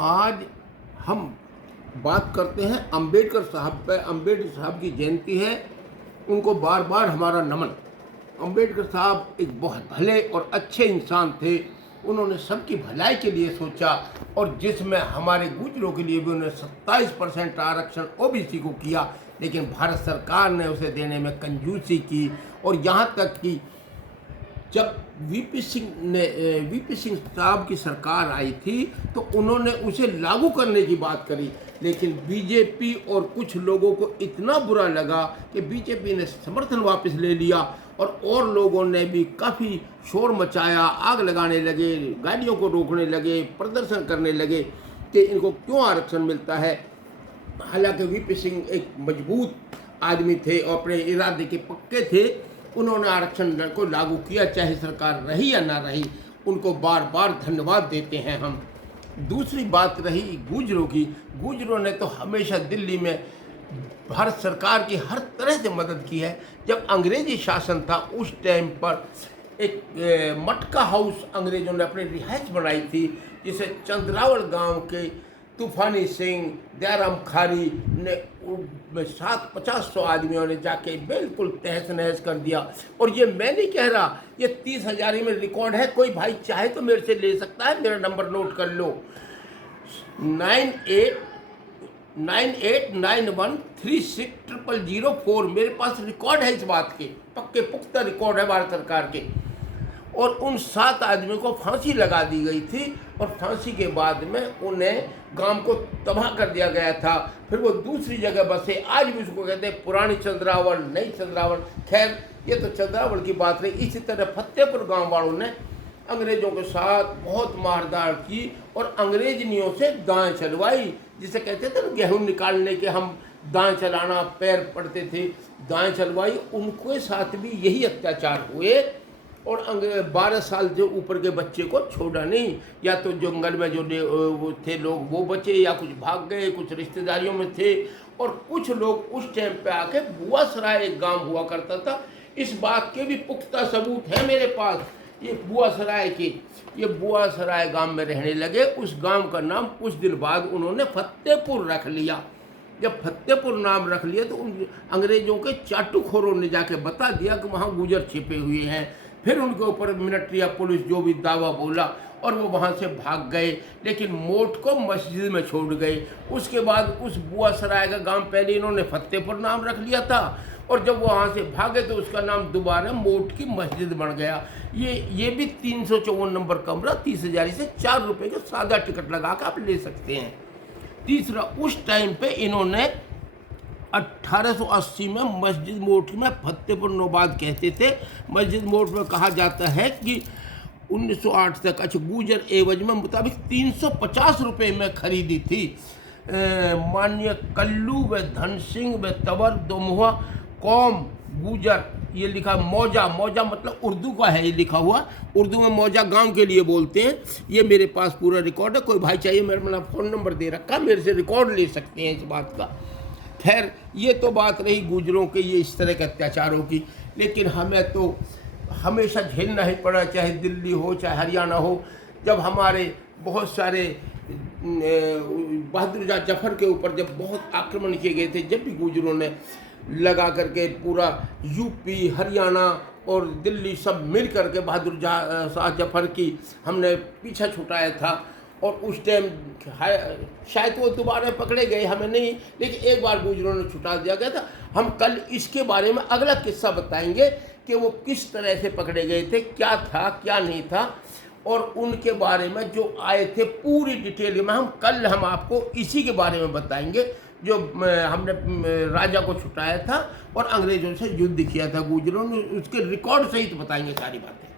आज हम बात करते हैं अंबेडकर साहब पे। अंबेडकर साहब की जयंती है, उनको बार बार हमारा नमन। अंबेडकर साहब एक बहुत भले और अच्छे इंसान थे। उन्होंने सबकी भलाई के लिए सोचा और जिसमें हमारे गुजरों के लिए भी उन्होंने 27% आरक्षण ओबीसी को किया, लेकिन भारत सरकार ने उसे देने में कंजूसी की। और यहाँ तक कि जब वीपी सिंह साहब की सरकार आई थी तो उन्होंने उसे लागू करने की बात करी, लेकिन बीजेपी और कुछ लोगों को इतना बुरा लगा कि बीजेपी ने समर्थन वापस ले लिया और लोगों ने भी काफ़ी शोर मचाया, आग लगाने लगे, गाड़ियों को रोकने लगे, प्रदर्शन करने लगे कि इनको क्यों आरक्षण मिलता है। हालांकि वीपी सिंह एक मजबूत आदमी थे और अपने इरादे के पक्के थे। उन्होंने आरक्षण को लागू किया, चाहे सरकार रही या ना रही। उनको बार बार धन्यवाद देते हैं हम। दूसरी बात रही गुजरों की। गुजरों ने तो हमेशा दिल्ली में भारत सरकार की हर तरह से मदद की है। जब अंग्रेजी शासन था उस टाइम पर एक मटका हाउस अंग्रेजों ने अपनी रिहाइश बनाई थी, जिसे चंद्रावल गांव के तूफानी सिंह, दयाराम खारी ने 50-100 आदमियों ने जाके बिल्कुल तहस नहस कर दिया। और ये मैं नहीं कह रहा, ये 30,000 में रिकॉर्ड है। कोई भाई चाहे तो मेरे से ले सकता है, मेरा नंबर नोट कर लो 9891360004। मेरे पास रिकॉर्ड है इस बात के, पक्के पुख्ता रिकॉर्ड है भारत सरकार के। और उन 7 आदमियों को फांसी लगा दी गई थी और फांसी के बाद में उन्हें गांव को तबाह कर दिया गया था। फिर वो दूसरी जगह बसे। आज भी उसको कहते हैं पुरानी चंद्रावल, नई चंद्रावल। खैर, ये तो चंद्रावल की बात रही। इसी तरह फतेहपुर गांव वालों ने अंग्रेजों के साथ बहुत मारधाड़ की और अंग्रेजनियों से दाएं चलवाई। जिसे कहते थे ना, गेहूँ निकालने के हम दाएं चलाना, पैर पड़ते थे, दाएं चलवाई। उनके साथ भी यही अत्याचार हुए और 12 साल जो ऊपर के बच्चे को छोड़ा नहीं। या तो जंगल में जो वो थे लोग वो बचे, या कुछ भाग गए, कुछ रिश्तेदारियों में थे। और कुछ लोग उस टाइम पे आके बुआसराय एक गांव हुआ करता था, इस बात के भी पुख्ता सबूत है मेरे पास। ये बुआसराय के, ये बुआसराय गांव में रहने लगे। उस गांव का नाम कुछ दिन बाद उन्होंने फतेहपुर रख लिया। जब फतेहपुर नाम रख लिया तो उन अंग्रेजों के चाटुखोरों ने जाके बता दिया कि वहाँ गुजर छिपे हुए हैं। फिर उनके ऊपर मिलिट्री या पुलिस जो भी दावा बोला और वो वहाँ से भाग गए, लेकिन मोट को मस्जिद में छोड़ गए। उसके बाद उस बुआसराय का गांव पहले इन्होंने फतेहपुर नाम रख लिया था और जब वो वहाँ से भागे तो उसका नाम दोबारा मोट की मस्जिद बन गया। ये भी 354 नंबर कमरा 30,000 से 4 रुपये का सादा टिकट लगा कर आप ले सकते हैं। तीसरा, उस टाइम पे इन्होंने 1880 में मस्जिद मोट में फतेहपुर नौबाद कहते थे। मस्जिद मोट में कहा जाता है कि 1908 तक गुजर एवज में मुताबिक 350 रुपये में खरीदी थी। माननीय कल्लू व धन सिंह व तवर दोमुहा कौम गुजर, ये लिखा मौजा। मौजा मतलब उर्दू का है, ये लिखा हुआ उर्दू में मौजा गांव के लिए बोलते हैं। ये मेरे पास पूरा रिकॉर्ड है। कोई भाई चाहिए, मेरा फ़ोन नंबर दे रखा, मेरे से रिकॉर्ड ले सकते हैं इस बात का। खैर, ये तो बात रही गुजरों के ये इस तरह के अत्याचारों की। लेकिन हमें तो हमेशा झेलना ही पड़ा, चाहे दिल्ली हो चाहे हरियाणा हो। जब हमारे बहुत सारे बहादुर शाह जफर के ऊपर जब बहुत आक्रमण किए गए थे, जब भी गुजरों ने लगा करके पूरा यूपी, हरियाणा और दिल्ली सब मिल करके बहादुर शाह जफर की हमने पीछा छुटाया था। और उस टाइम शायद वो दोबारा पकड़े गए, हमें नहीं, लेकिन एक बार गुजरों ने छुटा दिया गया था। हम कल इसके बारे में अगला किस्सा बताएंगे कि वो किस तरह से पकड़े गए थे, क्या था क्या नहीं था, और उनके बारे में जो आए थे पूरी डिटेल में हम आपको इसी के बारे में बताएंगे, जो हमने राजा को छुटाया था और अंग्रेजों से युद्ध किया था गुजरों ने। उसके रिकॉर्ड सहित बताएंगे सारी बातें।